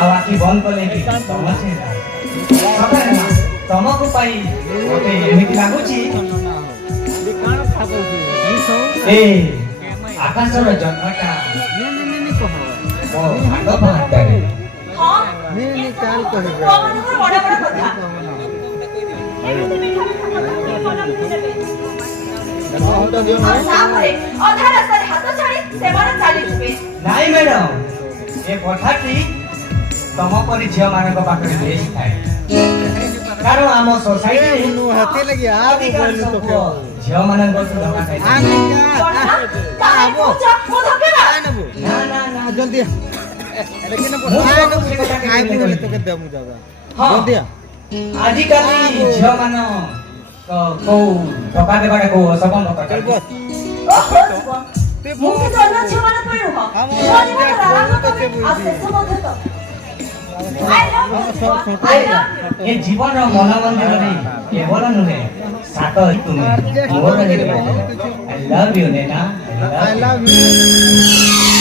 आखि बंद कले भी समझे ना सबर ना तुमको पाई मते एमिति लागुची ए आकाशर जन्मटा ओ भगवान करे हां ने काल कहे मनकर बड़ा बड़ा कथा एमिति मिठा मिठा कथा मन बुझेबे सामरे अधा रास्ता हाथ छाड़ी सेमान चाली जुबे नाही मैडम ए कथाटी तम परि झियो मानक पाखरे बेस थाए कारण आम सोसाइटी रे हाथे लगी आ अधिकांश झियो मानक धोका खाइ आबो मो धके ना ना ना जल्दी अरे केना खाइ बोले तो के दमु जागा जल्दी आजिकाली झियो मान तो को धोका देबाटा को सबन धोका चल बस मुके जन्म छमान कइरो ह मोनी मन राम तो आसे समझ तो ये जीवन रो मन मंदिर रे केवल नुहे सात तुमे मोर रे आई लव यू नेना आई लव यू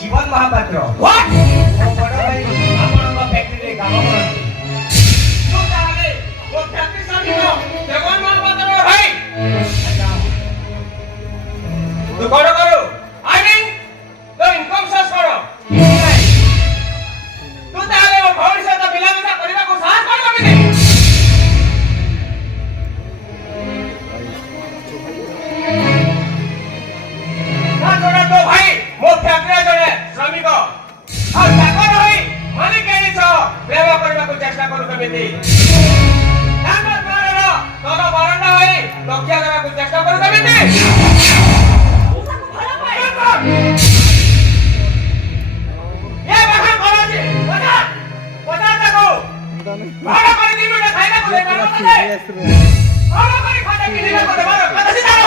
जीवन महापात्र କରୁ କେମିତି ତାଙ୍କ ପ୍ରାଣର ତନ ବରଣ୍ଡ ହୋଇ ରକ୍ଷା ଦେବାକୁ ଚେଷ୍ଟା କରୁ କେମିତି ଏ ବାହା କରଛି ପଚାର ତାକୁ ବାହା କରି ଦିନଟା ଖାଇବାକୁ ଦେଇ ପାରିବ ମୋତେ ବାହା କରି ଖାଇବାକୁ ଦିନଟା ଦେବାର କଥା ସିଧାର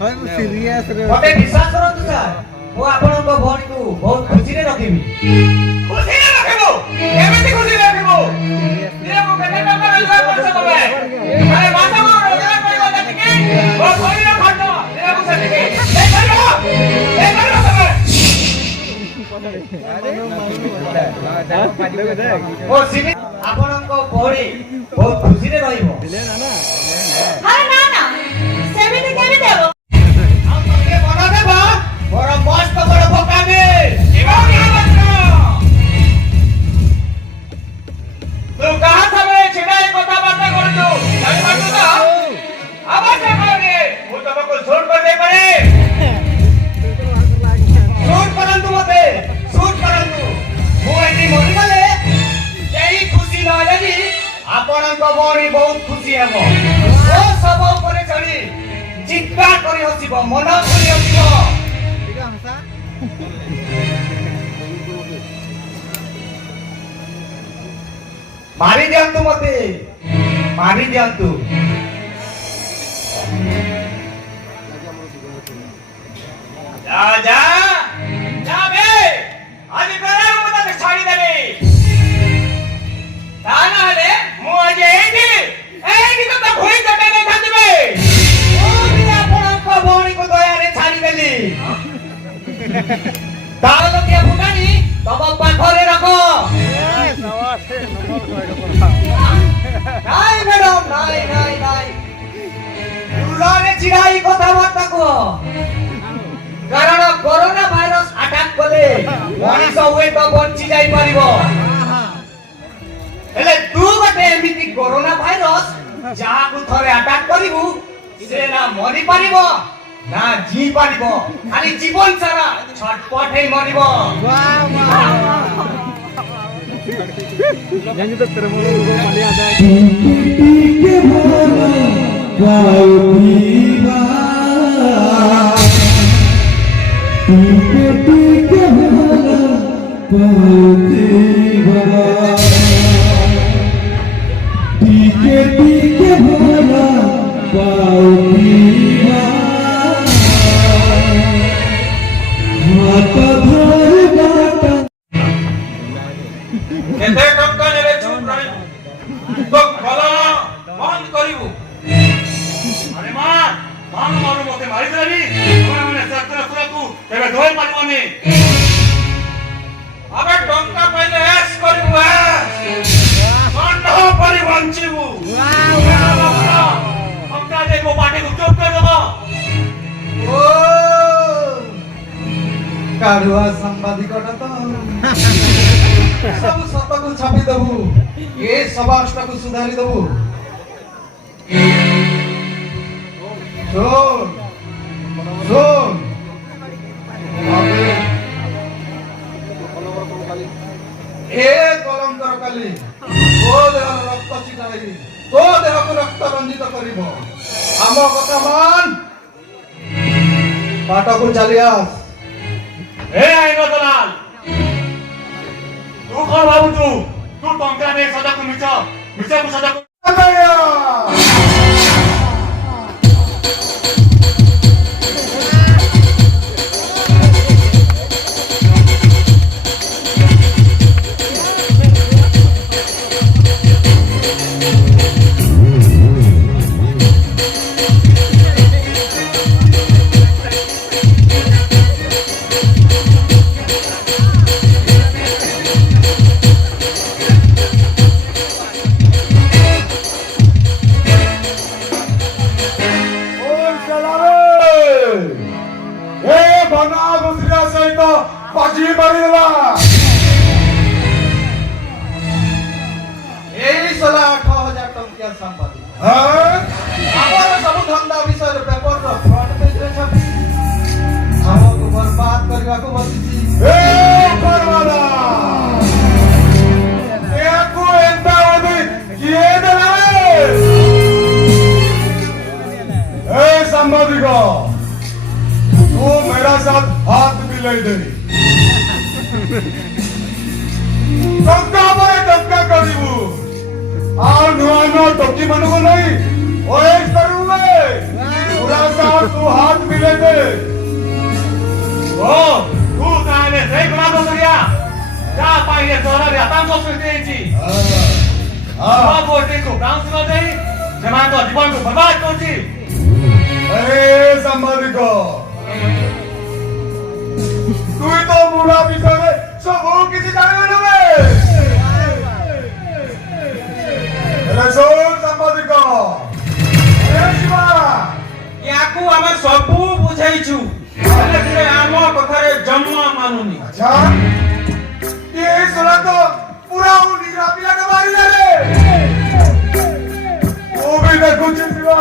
হয় ମୁଁ ସିରିୟସ୍ ରେ ମୋତେ ବିଶ୍ୱାସ କରନ୍ତୁ ସାର୍ ମୁଁ ଆପଣଙ୍କ ଭଉଣୀକୁ ବହୁତ ଖୁସିରେ ରଖିବି ଖୁସିରେ ରଖିବୁ କେମିତି ଖୁସିରେ ରଖିବୁ ଦିନକୁ କେତେ ଟଙ୍କା ରୋଜଗାର କରୁଛ ତମେ ଆରେ ମାସକୁ ରୋଜଗାର କରିବ ଯେତିକି ମୋ ଶରୀର ଖର୍ଚ୍ଚ ଦିନକୁ ସେତିକି ଦେଇପାରିବ ତମେ ମୋ ସିନି ଆପଣଙ୍କ ଭଉଣୀ ବହୁତ ଖୁସିରେ ରହିବ ଆରେ ନା ନା ସେମିତି କେମିତି ହେବ ଆଉ ତମେ ମନ ଦେବ ମୋର ମସ୍ତ ବଡ଼ ପକାବେ ତୁ କାହା ସାଙ୍ଗରେ ଛିଡ଼ା ହେଇ କଥାବାର୍ତ୍ତା କରୁଛୁ ଜାଣିପାରୁଛୁ ତ ଆବଶ୍ୟକ ନାହିଁ ମୁଁ ତମକୁ ଶୁଟ୍ କରିଦେଇପାରେ ଶୁଟ୍ କରନ୍ତୁ ମୋତେ ଶୁଟ୍ କରନ୍ତୁ ମୁଁ ଏଠି ମରିଗଲେ କେହି ଖୁସି ନହେଲେ ବି ଆପଣଙ୍କ ଭଉଣୀ ବହୁତ ଖୁସି ହେବ ମୋ ଶବ ଉପରେ ଚଢ଼ି ଚିତ୍କାର କରି ହସିବ ମନ ଖୋଲି ହସିବ ଟିକେ ହଂସା ମାରି ଦିଅନ୍ତୁ ମୋତେ ମାରି ଦିଅନ୍ତୁ ଯା ଯା ଯା ବେ ଆଜି ବେଳାକୁ ମୁଁ ତତେ ଛାଡ଼ିଦେବି ତା ନହେଲେ ମୁଁ ଆଜି ଏଇଠି ତତେ ଭୁଇଁ ଚଟେଇ ଦେଇଥାନ୍ତି ବେ ମୁଁ ବି ଆପଣଙ୍କ ଭଉଣୀକୁ ଦୟାରେ ଛାଡ଼ିଦେଲି ତାର ଲୋକିଆ ଫୁଟାଣି ତମ ପାଖରେ ରଖ ନାଇଁ ମ୍ୟାଡମ ନାଇଁ ନାଇଁ ନାଇଁ ଦୂରରେ ଛିଡ଼ାଇ କଥାବାର୍ତ୍ତା କୁହ କାରଣ କରୋନା ଭାଇରସ ଆଟାକ୍ କଲେ ମଣିଷ ହୁଏତ ବଞ୍ଚି ଯାଇପାରିବ ହେଲେ ତୁ ଗୋଟେ ଏମିତି କରୋନା ଭାଇରସ ଯାହାକୁ ଥରେ ଆଟାକ୍ କରିବୁ ସେ ନା ମରିପାରିବ ନା ଜି ପାରିବ ଖାଲି ଜୀବନ ସାରା ଛଟପଟ ହେଇ ମରିବ ଜାଣି ତ ତେରେ ମୋର ମାଲିଆ ଦା କେତେ ଟଙ୍କା ନେବେ ଚୁପ୍ ରହିବୁ ତ କଲନ ବନ୍ଦ କରିବୁ ଆରେ ମାନ ମୋତେ ମାରିଦେବି ତମେ ଶସ୍ତ୍ରକୁ କେବେ ଧୋଇ ପାରିବନି ଆମେ ଟଙ୍କା ପାଇଲେ ଏସ୍ କରିବୁ ଷଣ୍ଢ ପରି ବଞ୍ଚିବୁ ଟଙ୍କା ଦେଇ ମୋ ପାଟିକୁ ଚୁପ୍ କରିଦେବ ଓ କାଢୁଆ ସାମ୍ବାଦିକଟା ତ ସବୁ ସତକୁ ଛାପି ଦେବୁ ଏ ସମାଜଟାକୁ ସୁଧାରି ଦେବୁ ଶୁଣ ଶୁଣ ଏ କଲଙ୍କର କାଲି ତୋ ଦେହର ରକ୍ତ ଛିଟାଇ ତୋ ଦେହକୁ ରକ୍ତ ରଞ୍ଜିତ କରିବ ଆମ କଥା ମାନ ପାଟକୁ ଚାଲି ଆସ ଏ ଆଇନ ଦଲାଲ ତୁ କଣ ଭାବୁଛୁ ତୁ ଟଙ୍କା ନେଇ ସଦାକୁ ମିଛକୁ ସଦାକୁ ବାଜି ମାରିଦେଲା ଏଇ ସଲା 8000 ଟଙ୍କିଆ ସମ୍ପତ୍ତି ଆମର ସବୁ ଧନ୍ଦା ବିଷୟରେ ପେପରର ଫ୍ରଣ୍ଟ ପେଜରେ ଛପି ଆମକୁ ବର୍ବାଦ କରିବାକୁ ବସିଛି ଏ ବରବାଦ ଲଗେଇ ଦେବି ଟଙ୍କା ପରେ ଟଙ୍କା କରିବୁ ଆଉ ନୂଆ ନୂଆ ଟୋକି ମାନଙ୍କୁ ନେଇ ଓଏସ୍ କରିବୁ ପୁରା ତୁ ହାତ ମିଲେଇ ଦେ ଓ ତୁ ତାହେଲେ ସେଇ ଗୁଣାଦ କରିବା ଯାହା ପାଇଁ ଏ ସହରରେ ଆତଙ୍କ ସୃଷ୍ଟି ହେଇଛି ସବୁ ଗୋଷ୍ଠୀକୁ କାଉନ୍ସିଲ ଦେଇ ସେମାନଙ୍କ ଜୀବନକୁ ବର୍ବାଦ କରୁଛି अरे साम्बादिक तुई तो मुड़ा विषय सब किसी जाने नबे अरे सोन साम्बादिक अरे शिवा याकू आमे सबू बुझाइछु हेले से आम कथारे जम्मा मानुनी अच्छा ये सुना तो पूरा निगरा पिला के मारी ले वो भी देखो शिवा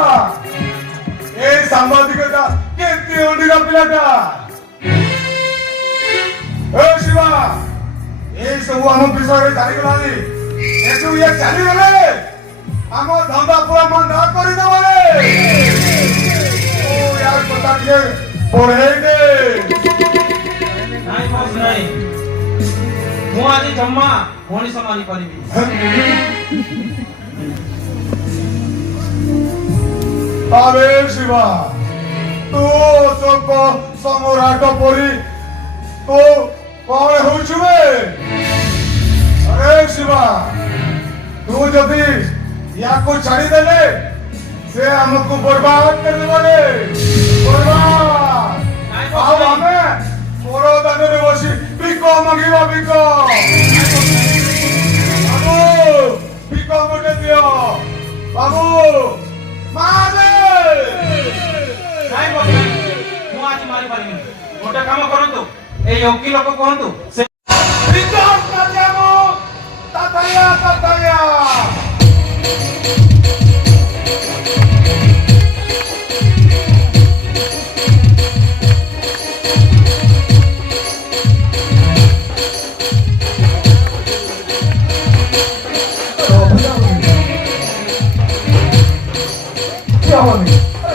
ए साम्बादिकता केते ओडिरा पिलाटा ए शिवा ए सब हम विषय जारी गलानी एतु ये चाली गले हम धंधा पूरा मंदा करि देबले ओ यार पता के पढ़े दे नाइ बस नाइ मु आज जम्मा होनी समानी करबी अरे शिवा तू सबको सम्राट परी तू कौन होछुवे अरे शिवा तू जदी याको छाड़ी देले से हमको बर्बाद कर देबे बर्बाद आओ हमें मोरो दाने बसी बिको मंगीबा बिको बाबू बिको मोटे दियो बाबू मारे नाइ बस मु आज मारी पारिनी गोटे काम करंतु ए ओकिल को कहंतु से विकास काजामो ताताया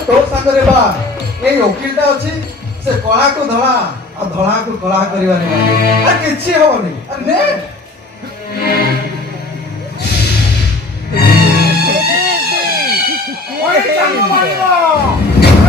तो सागरे बा ए ओकिलटा अछि से कला को धला आ धला को कला करिवा नै आ किछि होनी आ ने ओए चांगो मानिबो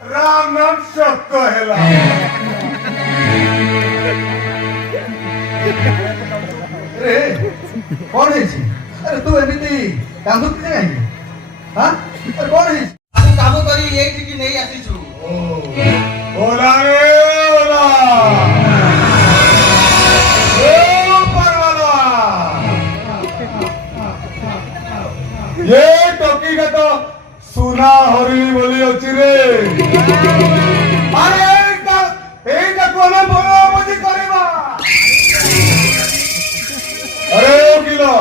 राम नाम सत्य हेला रे कोन है छी अरे तू एमिति कांदु कि नै हां अरे कोन है तू काम करी एठी कि नै आसी छु ओला रे ओला ओ परवाला ये टोकी का तो सुना हरिणी बोली अछि रे अरे एटा कोन बोलो बुझी करबा अरे ओकिलो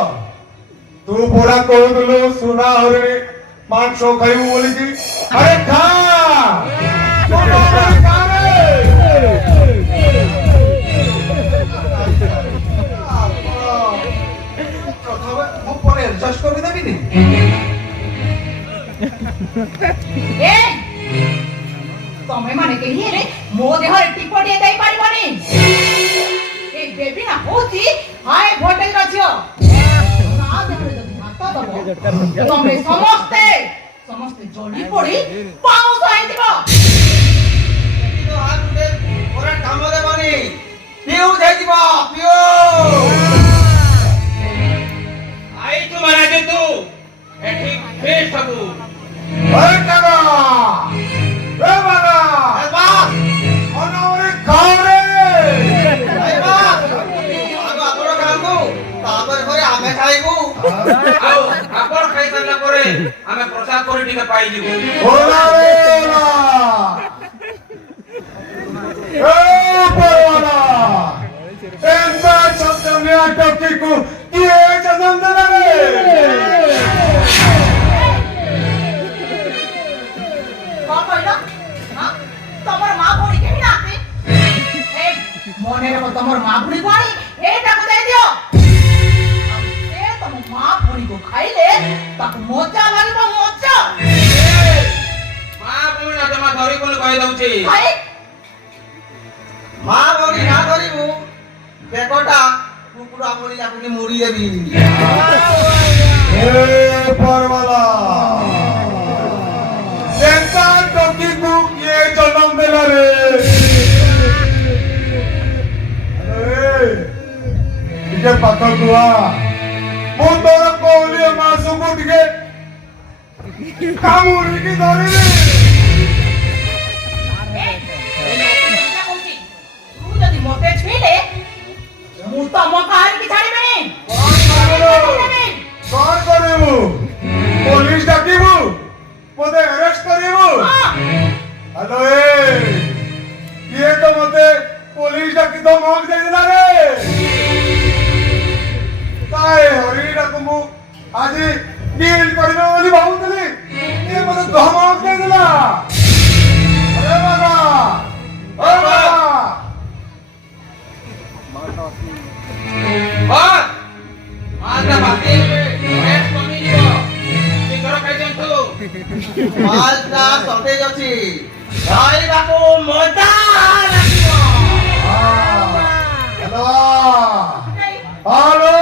तू पूरा कह दिलो सुना हरिणी मांस खाइबू बोली कि अरे खा खा रे ମୁଁ ପରେ ଏଡଜଷ୍ଟ କରି ଦେବିନି ए तमे माने केही रे मो देह टिपटिए देई परिबनी ए बेबी ना होची हाय भोटेल राजियो ना देहरे जदि हाथ दबो तमे समस्ते जड़ी पड़ी पाउस आइ दिबो ଏଠି ତ ହାତ ଉଠେ ପରେ କାମ ଦେବନି ଫ୍ୟୁଜ୍ ହେଇଯିବ ଫ୍ୟୁଜ୍ आई तू मना दे तू एठी फेस हबू ওই কাকা এ বাবা ଏ ବାସ୍ অনারে খাওরে ଏ ବାସ୍ ଆଗ ଆପଣ ଖାଆନ୍ତୁ ତାପରେ ପରେ ଆମେ ଖାଇବୁ ଆଉ ଆପଣ ଖାଇ ସାରିଲା ପରେ ଆମେ ପ୍ରସାଦ କରି ଟିକେ ପାଇ ଯିବୁ ওলারে ওলা এ পরওয়ালা এন্তা চন্দনিয়া টকিকু কিয়ে জন্ম দেলা রে का कहलो हां तमर मां भोणी केमी नाते ए मने रे तमर मां भोणी कोणी एटा को दे दियो ए तम मां भोणी को खाइले ताको मजा लागबो मजा ମା ପୁଣି ନା ତମା ଧରି କୋନ କହି ଦଉଛି ଖାଇ ମା ଭଉଣୀ ନା ଧରିବୁ ବେକଟା କୁକୁଡ଼ା ମରି ଯାକୁ ମୁଡ଼ି ଦେବି এ পরওয়ালা এন্তা টকিকু কিয়ে জন্ম দেলা রে আরে ଟିକେ ପାଖକୁ ଆ ମୁଁ ତୋର କହୁଲି ମାସକୁ ଟିକେ କାମୁଡ଼ିକି ଧରିଲି ए एटा कोची तू जदी मोते छुइले मु तम काहे की छाड़ीबेनी କଣ କରିବୁ ପୋଲିସ ଡାକିବୁ ମୋତେ ଆରେଷ୍ଟ କରିବୁ ହ୍ୟାଲୋ ଏ କିଏ ତ ମୋତେ ପୋଲିସ ଡାକି ଧମକ ଦେଇଥିଲା ରେ କାଏ ହରିଟାକୁ ମୁଁ ଆଜି ଡିଲ୍ କରିବେ ବୋଲି ଭାବୁଥିଲି ଏ ମୋତେ ଧମକ ଦେଇଥିଲା ଆରେ ବାବା ଓ ବାବା ହଁ ମାତା ବାତି ରେଟ୍ କମି ଯିବ ଶୀଘ୍ର ଖାଇ ଦିଅନ୍ତୁ ମାଲଟା ସତେଜ ଅଛି ଖାଇବାକୁ ମଜା ଲାଗିବ ହ୍ୟାଲୋ ହ୍ୟାଲୋ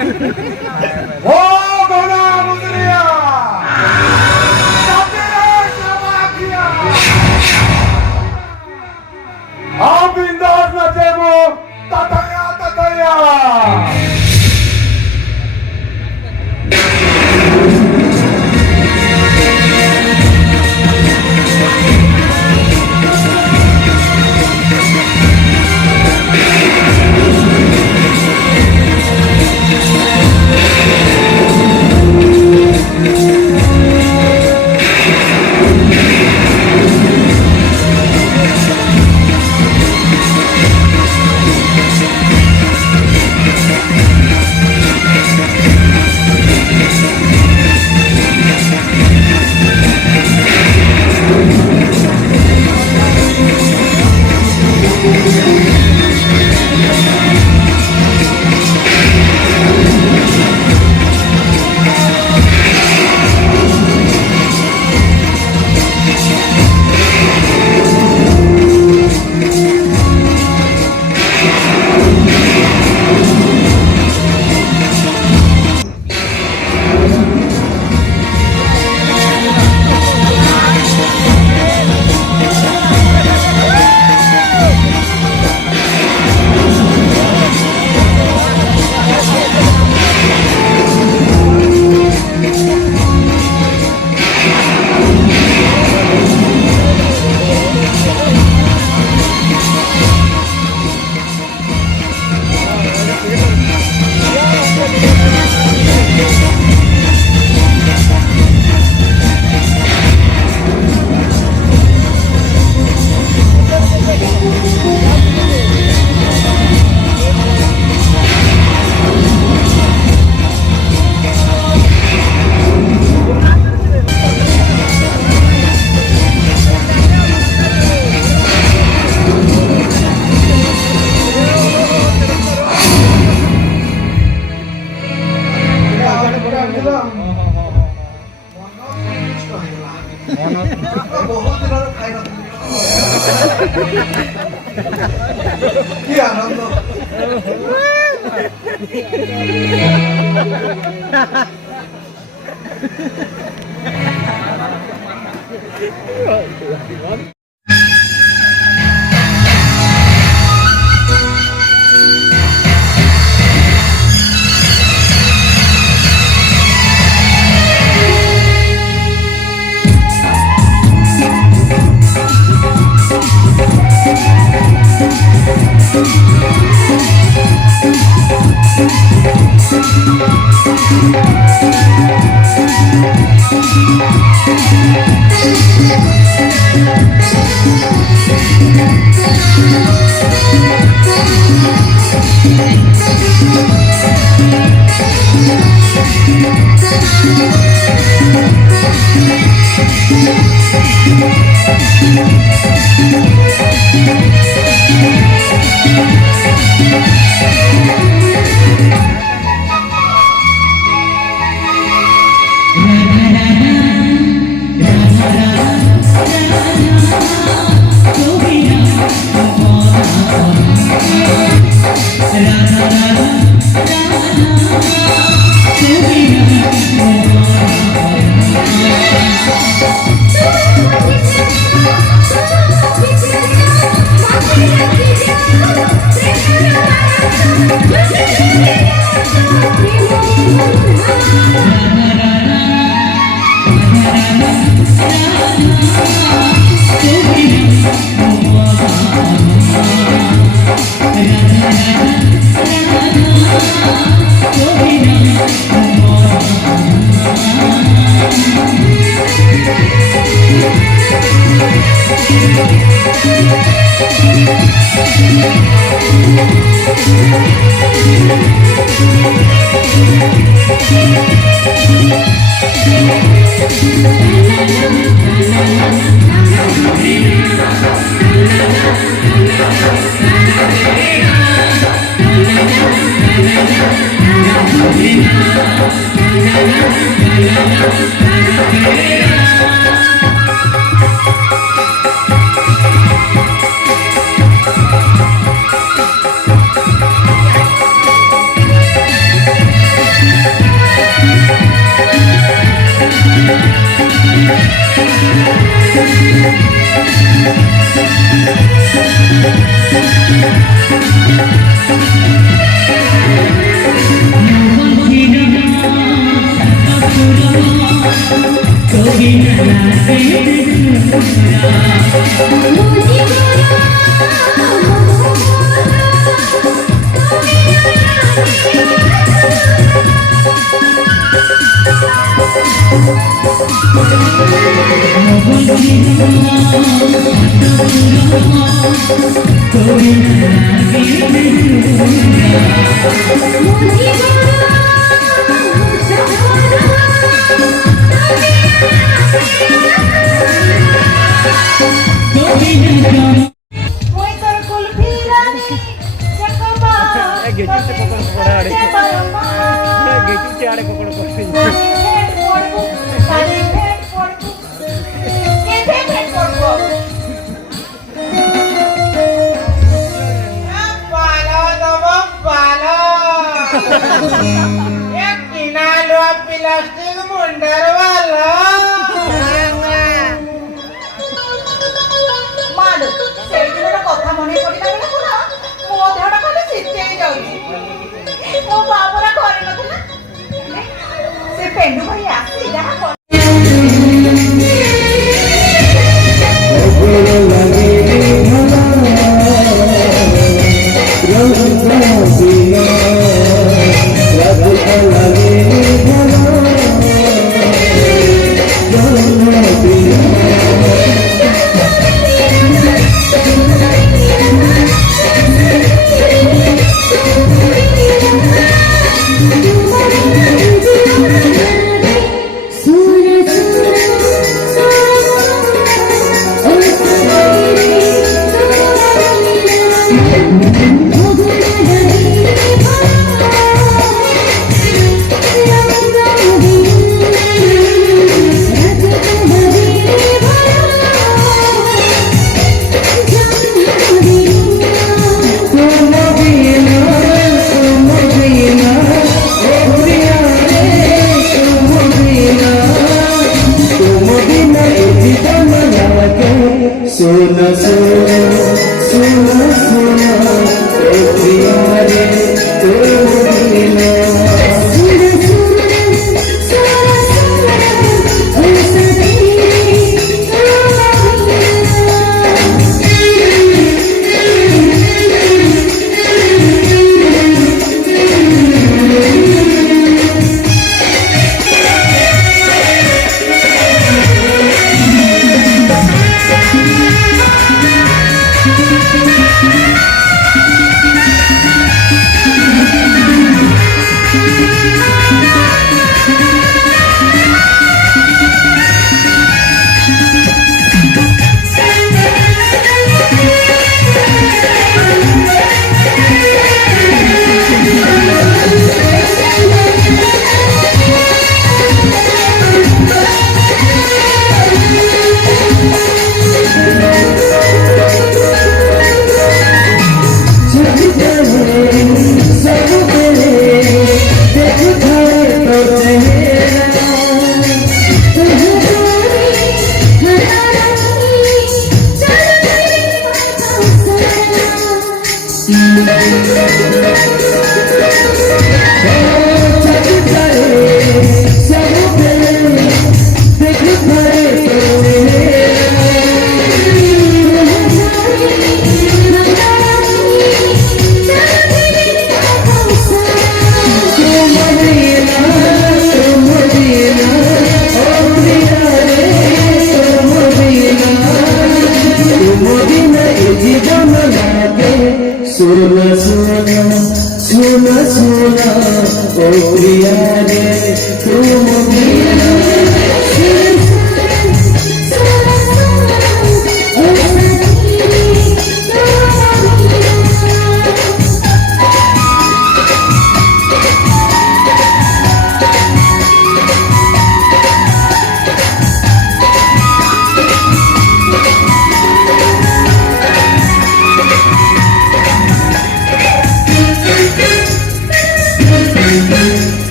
ओ गोना मुदरिया सतेरे समाकिया हम बिंदास न देबो ततया ଆଣିଥିଲା ମନ ବିଷ୍ଟ ହେଇଗଲା ବହୁତ ଦିନରୁ ଖାଇ ନଥିଲି କି ଆନନ୍ଦ Soon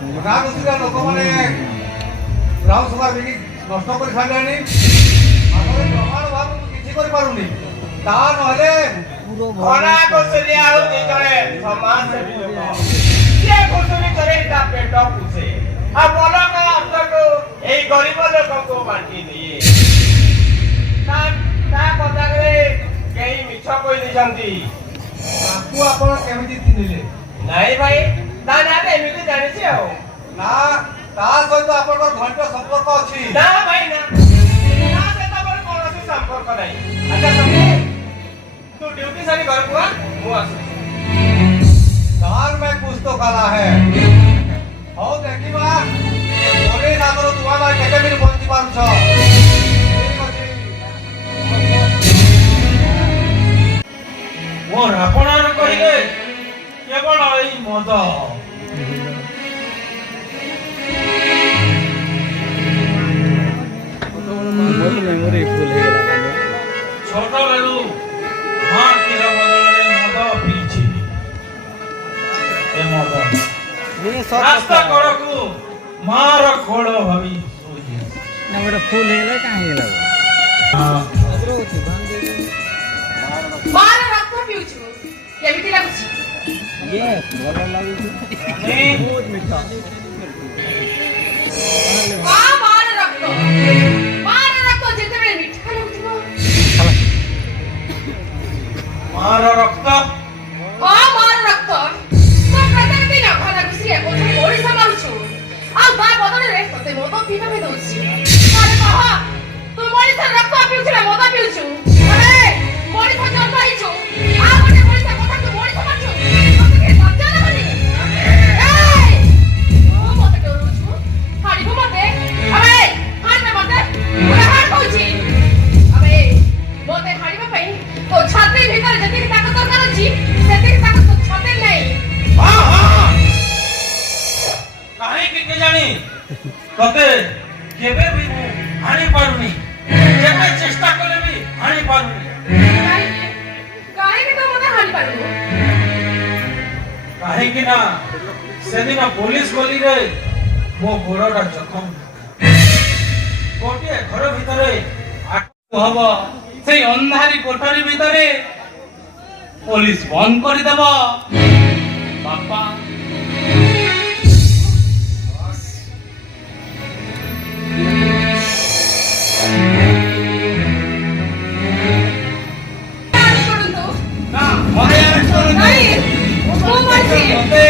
ଗାଁ ଦୋଷୀର ଲୋକମାନେ ରାଉ ସଭା ଦେଇକି ନଷ୍ଟ କରି ସାରିଲେଣି। ଆମର ପ୍ରମାଣ ଭାବ ମୁଁ କିଛି କରିପାରୁନି। ତା ନହେଲେ ଖରା ଘୁଷୁରି ଆଉ ଦି ଜଣେ ସମାଜସେବୀ ଲୋକ ସିଏ ଘୁଷୁରି ଚରେଇ ତା ପେଟ ପୁଷେ ଆଉ ବଲକ ଅର୍ଥକୁ ଏଇ ଗରିବ ଲୋକଙ୍କୁ ବାଣ୍ଟି ଦିଏ। ତା କଥାରେ କେହି ମିଛ କହି ଦେଇଛନ୍ତି। ତାକୁ ଆପଣ କେମିତି ଚିହ୍ନିଲେ? ନାଇଁ ଭାଇ ତା ନାଁ ଏମିତି ଜାଣିଛି ଆଉ। ନା ତା ସହିତ ଆପଣଙ୍କର ଘନିଷ୍ଠ ସମ୍ପର୍କ ଅଛି? ନା ଭାଇ ନା ତା ସହିତ ମୋର କୌଣସି ସମ୍ପର୍କ ନାହିଁ। ଆଚ୍ଛା ତମେ तू ड्यूटी सारी घर को आ ମୁଁ ଆସୁଛି। दाल में कुछ तो काला है। हौ देखिबा मोरे नागर तुआ ना केते मिन पहुंची पारुछ। ठीक अछि। ମୋର ଆପଣାର କହିଲେ କେବଳ ଏଇ ମଦ। ଛୋଟ ବେଳୁ ମା କ୍ଷୀର ବଦଳରେ ମଦ ପିଇଛି। ଏ ମଦ ରାସ୍ତା କଡ଼କୁ ମାର ଖୋଳ ଭାବି ଶୋଇଛି। ମାର ରକ୍ତ ପିଉଛୁ କେମିତି ଲାଗୁଛି? ମାର ରକ୍ତ ଯେତେବେଳେ ମିଠା ଲାଗୁଥିବ। ମାର ରକ୍ତ ମାର ରକ୍ତ ତ ପ୍ରତ୍ୟେକ ଦିନ ଘର ଘୁଷିରେ କୋଠରୀ ଓଡିଶା ମାରୁଛୁ ଆଉ ତା ବଦଳରେ ତତେ ମଦ ପିଇବା ପାଇଁ ଦଉଛି। ଆରେ କହ ତୁ ମଣିଷର ରକ୍ତ ପିଉଛୁ ନା ମଦ ପିଉଛୁ? ଆରେ ମଣିଷ ଜନ୍ମ ହେଇଛୁ ଆଉ ଗୋଟେ ମଣିଷ କଥା ତୁ ମଣିଷ ମାରୁଛୁ। ତତେ କେହି ଲଜ୍ଜା ଲାଗୁନି? ତୁ ମତେ ଡରୁଛୁ? ହାଣିବୁ ମତେ? ଆବେ ହାଣିବେ ମତେ? ମୁଁ ହାଣ କହୁଛି। ଆବେ ମତେ ହାଣିବା ପାଇଁ ତୋ ଛାତି ଭିତରେ ଯେତିକି ତାକତ ଦରକାର ଅଛି ସେତିକି ତାକତ ତୋ ଛାତି ନାହିଁ। କାହିଁକି କେଜାଣି ତତେ କେବେ ବି ମୁଁ ହାଣି ପାରୁନି। ଯେତେ ଚେଷ୍ଟା କଲେ ବି ହାଣି ପାରୁନି। କାହିଁକି ତୁ ମତେ ହାଣି ପାରିବୁ? କାହିଁକି ନା ସେଦିନ ପୋଲିସ ଗଲିରେ ମୋ ଗୋଡ଼ଟା ଜଖମ। ଗୋଟିଏ ଘର ଭିତରେ ହବ ସେଇ ଅନ୍ଧାରୀ କୋଠରୀ ଭିତରେ ପୋଲିସ ବନ୍ଦ କରିଦେବ। ବାପା ନା ମତେ ଆରେଷ୍ଟ କରନ୍ତୁ। ନାଇଁ ମୁଁ ମାରିଛି। ମତେ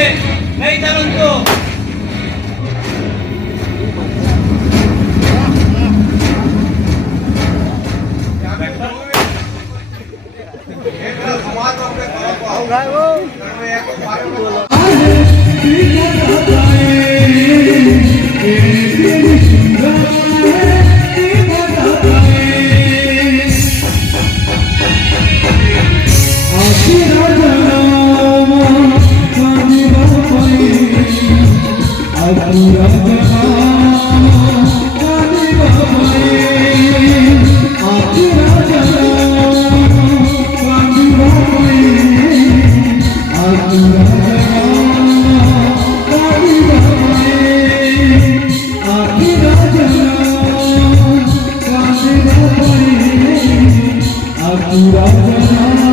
ନେଇ ଚାଲନ୍ତୁ। एकरा समाज पे करो आओ एक मारो Akira